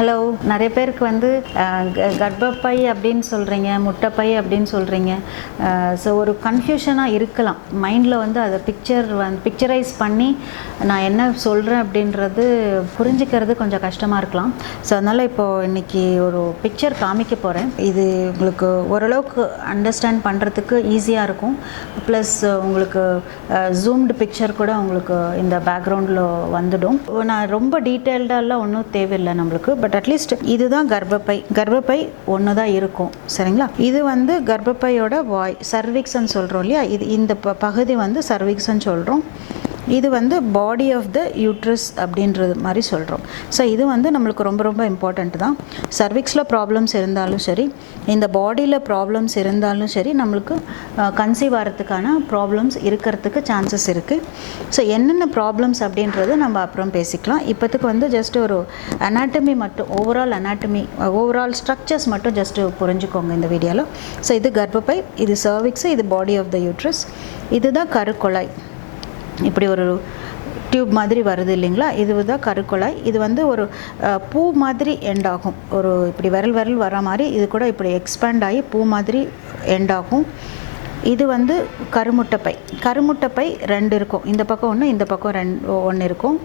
Hello, நிறைய பேருக்கு வந்து கர்ப்பப்பை அப்படின்னு சொல்கிறீங்க, முட்டைப்பை அப்படின்னு சொல்கிறீங்க. ஸோ ஒரு கன்ஃபியூஷனாக இருக்கலாம். மைண்டில் வந்து அதை பிக்சரைஸ் பண்ணி நான் என்ன சொல்கிறேன் அப்படின்றது புரிஞ்சுக்கிறது கொஞ்சம் கஷ்டமாக இருக்கலாம். ஸோ அதனால் இப்போது இன்றைக்கி ஒரு பிக்சர் காமிக்க போகிறேன். இது உங்களுக்கு ஓரளவுக்கு அண்டர்ஸ்டாண்ட் பண்ணுறதுக்கு ஈஸியாக இருக்கும். ப்ளஸ் உங்களுக்கு ஜூம்டு பிக்சர் கூட உங்களுக்கு இந்த பேக்ரவுண்டில் வந்துடும். நான் ரொம்ப டீட்டெயில்டாலாம் ஒன்றும் தேவையில்லை நம்மளுக்கு. பட் அட்லீஸ்ட் இதுதான் கர்ப்பப்பை ஒன்று தான் இருக்கும். சரிங்களா? இது வந்து கர்ப்பப்பையோட வாய், சர்விக்ஸ்ன்னு சொல்கிறோம் இல்லையா? இது இந்த பகுதி வந்து சர்விக்ஸ்ன்னு சொல்கிறோம். இது வந்து பாடி ஆஃப் த யூட்ரஸ் அப்படின்றது மாதிரி சொல்கிறோம். ஸோ இது வந்து நம்மளுக்கு ரொம்ப ரொம்ப இம்பார்ட்டண்ட் தான். சர்விக்ஸில் ப்ராப்ளம்ஸ் இருந்தாலும் சரி, இந்த பாடியில் ப்ராப்ளம்ஸ் இருந்தாலும் சரி, நம்மளுக்கு கன்சீவ் ஆகிறதுக்கான ப்ராப்ளம்ஸ் இருக்கிறதுக்கு சான்சஸ் இருக்குது. ஸோ என்னென்ன ப்ராப்ளம்ஸ் அப்படின்றது நம்ம அப்புறம் பேசிக்கலாம். இப்போத்துக்கு வந்து ஜஸ்ட் ஒரு அனாட்டமி மட்டும், ஓவரால் ஸ்ட்ரக்சர்ஸ் மட்டும் ஜஸ்ட்டு புரிஞ்சுக்கோங்க இந்த வீடியோவில். ஸோ இது கர்ப்பப்பை, இது சர்விக்ஸு, இது பாடி ஆஃப் த யூட்ரஸ், இதுதான் கருக்குழாய். இப்படி ஒரு டியூப் மாதிரி வருது இல்லைங்களா? இதுதான் கருக்குழாய். இது வந்து ஒரு பூ மாதிரி எண்ட் ஆகும். ஒரு இப்படி விரல் வர மாதிரி இது கூட இப்படி எக்ஸ்பேண்ட் ஆகி பூ மாதிரி எண்ட் ஆகும். இது வந்து கருமுட்டைப்பை ரெண்டு இருக்கும். இந்த பக்கம் ஒன்று, இந்த பக்கம் ஒன்று இருக்கும்.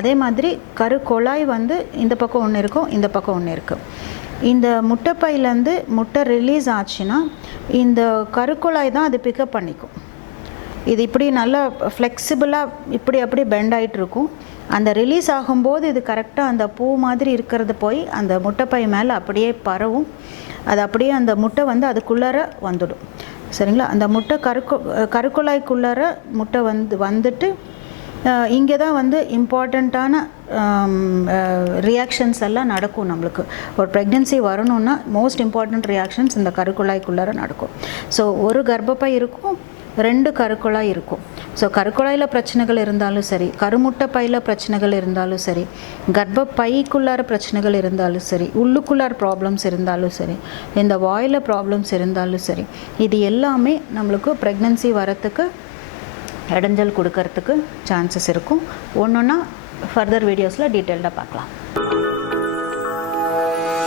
அதே மாதிரி கருக்குழாய் வந்து இந்த பக்கம் ஒன்று இருக்கும், இந்த பக்கம் ஒன்று இருக்குது. இந்த முட்டைப்பையிலேருந்து முட்டை ரிலீஸ் ஆச்சுன்னா இந்த கருக்குழாய் தான் அது பிக்கப் பண்ணிக்கும். இது இப்படி நல்லா ஃப்ளெக்சிபிளாக இப்படி அப்படி பெண்ட் ஆகிட்டு இருக்கும். அந்த ரிலீஸ் ஆகும்போது இது கரெக்டாக அந்த பூ மாதிரி இருக்கிறது போய் அந்த முட்டைப்பை மேலே அப்படியே பரவும். அது அப்படியே அந்த முட்டை வந்து அதுக்குள்ளார வந்துடும். சரிங்களா? அந்த முட்டை கருக்குழாய்க்குள்ளார முட்டை வந்துட்டு இங்கே தான் வந்து இம்பார்ட்டண்ட்டான ரியாக்ஷன்ஸ் எல்லாம் நடக்கும். நம்மளுக்கு ஒரு ப்ரெக்னென்சி வரணுன்னா மோஸ்ட் இம்பார்ட்டண்ட் ரியாக்ஷன்ஸ் இந்த கருக்குழாய்க்குள்ளார நடக்கும். ஸோ ஒரு கர்ப்பப்பை இருக்கும், 2 கருக்குழாய் இருக்கும். ஸோ கருக்குழாயில் பிரச்சனைகள் இருந்தாலும் சரி, கருமுட்டைப்பையில் பிரச்சனைகள் இருந்தாலும் சரி, கர்ப்பப்பைக்குள்ளார பிரச்சனைகள் இருந்தாலும் சரி, உள்ளுக்குள்ளார ப்ராப்ளம்ஸ் இருந்தாலும் சரி, இந்த வாயில் ப்ராப்ளம்ஸ் இருந்தாலும் சரி, இது எல்லாமே நம்மளுக்கு ப்ரெக்னென்சி வரத்துக்கு இடைஞ்சல் கொடுக்கறதுக்கு சான்சஸ் இருக்கும். ஒன்றுன்னா ஃபர்தர் வீடியோஸில் டீட்டெயில்டாக பார்க்கலாம்.